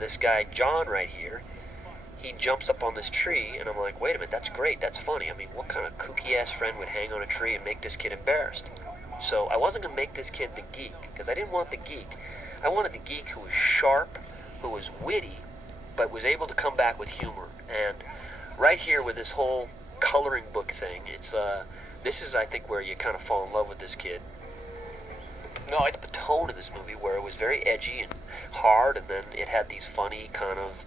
this guy John right here, he jumps up on this tree, and I'm like, wait a minute, that's great, that's funny. I mean, what kind of kooky ass friend would hang on a tree and make this kid embarrassed? So I wasn't gonna make this kid the geek, because I didn't want the geek. I wanted the geek who was sharp, who was witty, but was able to come back with humor. And right here with this whole coloring book thing, this is, I think, where you kind of fall in love with this kid. No, I the tone of this movie, where it was very edgy and hard, and then it had these funny kind of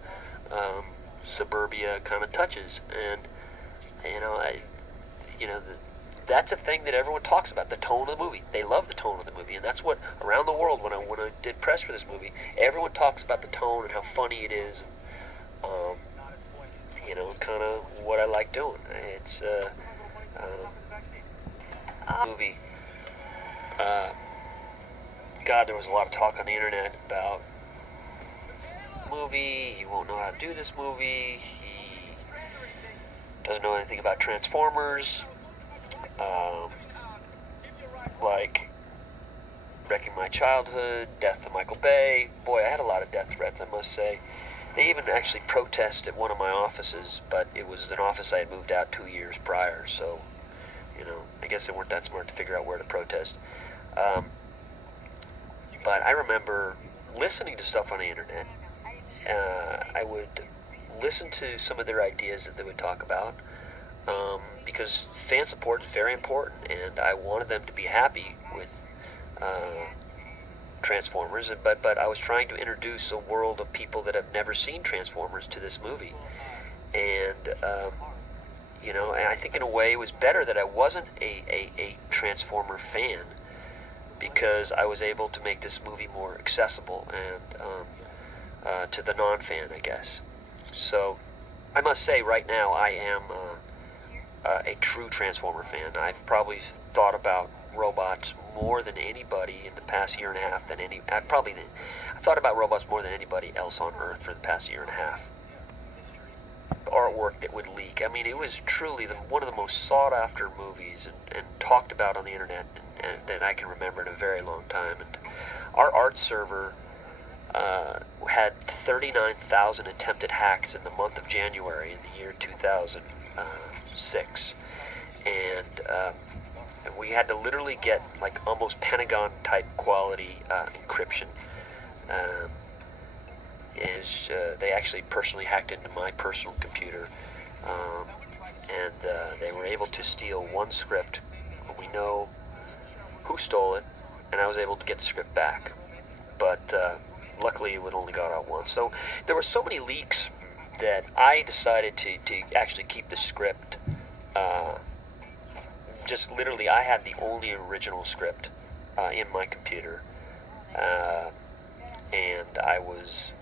suburbia kind of touches. And that's a thing that everyone talks about, the tone of the movie. They love the tone of the movie, and that's what around the world, when I did press for this movie, everyone talks about the tone and how funny it is. Kind of what I like doing. It's movie. God, there was a lot of talk on the internet about movie. He won't know how to do this movie. He doesn't know anything about Transformers. Like Wrecking My Childhood, Death to Michael Bay. Boy, I had a lot of death threats, I must say. They even actually protested at one of my offices, but it was an office I had moved out 2 years prior, so, I guess they weren't that smart to figure out where to protest. But I remember listening to stuff on the internet. I would listen to some of their ideas that they would talk about, because fan support is very important, and I wanted them to be happy with Transformers, but I was trying to introduce a world of people that have never seen Transformers to this movie. And I think in a way it was better that I wasn't a Transformer fan, because I was able to make this movie more accessible and to the non-fan, I guess. So I must say right now I am a true Transformer fan. I've probably thought about robots more than anybody in the past year and a half. I've thought about robots more than anybody else on Earth for the past year and a half. Artwork that would leak. I mean, it was truly one of the most sought-after movies and talked about on the internet and that I can remember in a very long time. And our art server had 39,000 attempted hacks in the month of January in the year 2006. And we had to literally get like almost Pentagon-type quality encryption. They actually personally hacked into my personal computer, and they were able to steal one script. We know who stole it, and I was able to get the script back. But luckily, it only got out once. So there were so many leaks that I decided to actually keep the script. Just literally, I had the only original script in my computer, and I was,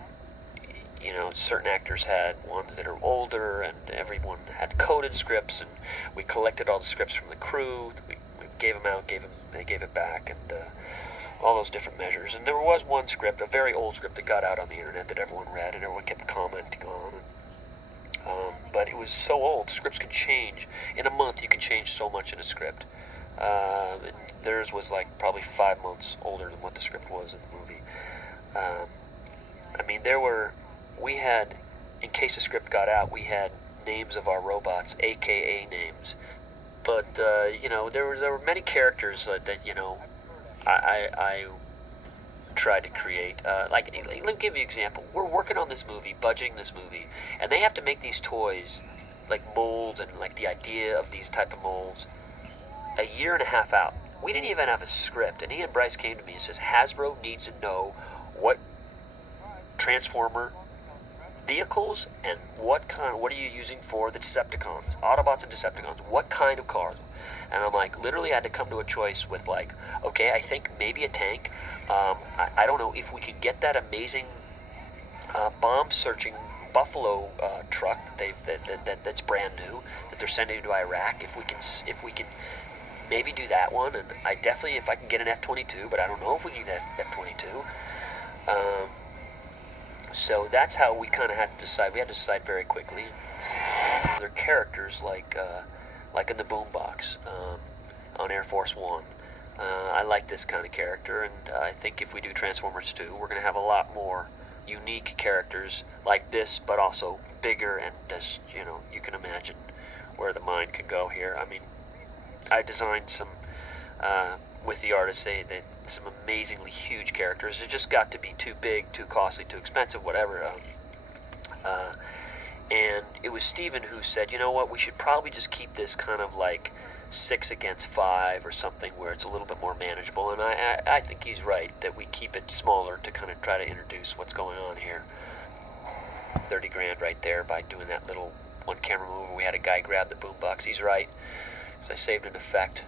certain actors had ones that are older, and everyone had coded scripts, and we collected all the scripts from the crew. We gave them out, they gave it back, and all those different measures. And there was one script, a very old script, that got out on the internet that everyone read and everyone kept commenting on. But it was so old. Scripts can change. In a month, you can change so much in a script. And theirs was like probably 5 months older than what the script was in the movie. We had, in case the script got out, we had names of our robots, AKA names. But, there were many characters that I tried to create. Let me give you an example. We're working on this movie, budgeting this movie, and they have to make these toys, like molds and like the idea of these type of molds, a year and a half out. We didn't even have a script, and Ian Bryce came to me and says, Hasbro needs to know what Transformer vehicles and what are you using for the Decepticons, Autobots and Decepticons, what kind of cars? And I'm like, literally I had to come to a choice with like, okay, I think maybe a tank. I don't know if we can get that amazing bomb-searching Buffalo truck that's brand new that they're sending to Iraq. If we can maybe do that one, and I definitely, if I can get an F-22, but I don't know if we can get an F-22. So that's how we kind of had to decide. We had to decide very quickly. Other characters like in the Boombox on Air Force One. I like this kind of character, and I think if we do Transformers 2, we're going to have a lot more unique characters like this, but also bigger, and as you know, you can imagine where the mind can go here. I mean, I designed some with the artists, they some amazingly huge characters. It just got to be too big, too costly, too expensive, whatever. And it was Steven who said, you know what, we should probably just keep this kind of like 6 against 5 or something where it's a little bit more manageable. And I think he's right, that we keep it smaller to kind of try to introduce what's going on here. 30 grand right there by doing that little one camera move where we had a guy grab the boombox. He's right, because I saved an effect.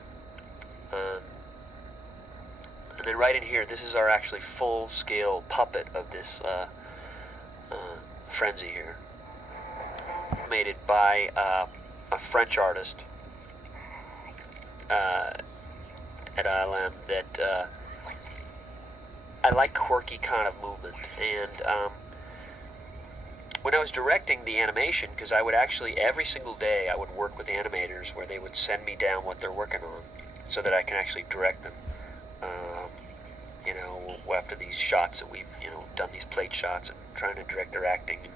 And then right in here, this is our actually full-scale puppet of this Frenzy here. Made it by a French artist at ILM that I like quirky kind of movement. And when I was directing the animation, because I would actually, every single day, I would work with animators where they would send me down what they're working on so that I can actually direct them. You know, after these shots that we've, you know, done these plate shots and trying to direct their acting. And,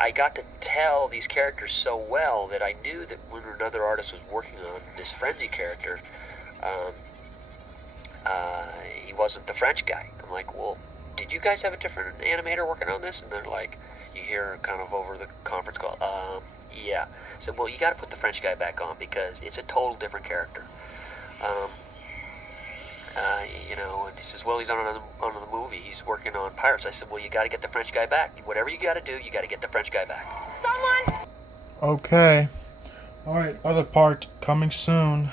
I got to tell these characters so well that I knew that when another artist was working on this Frenzy character, he wasn't the French guy. I'm like, well, did you guys have a different animator working on this? And they're like, you hear kind of over the conference call, yeah. I said, well, you got to put the French guy back on because it's a total different character. You know, and he says, well, he's on the movie. He's working on Pirates. I said, well, you got to get the French guy back. Whatever you got to do, you got to get the French guy back. Someone! Okay. Alright, other part coming soon.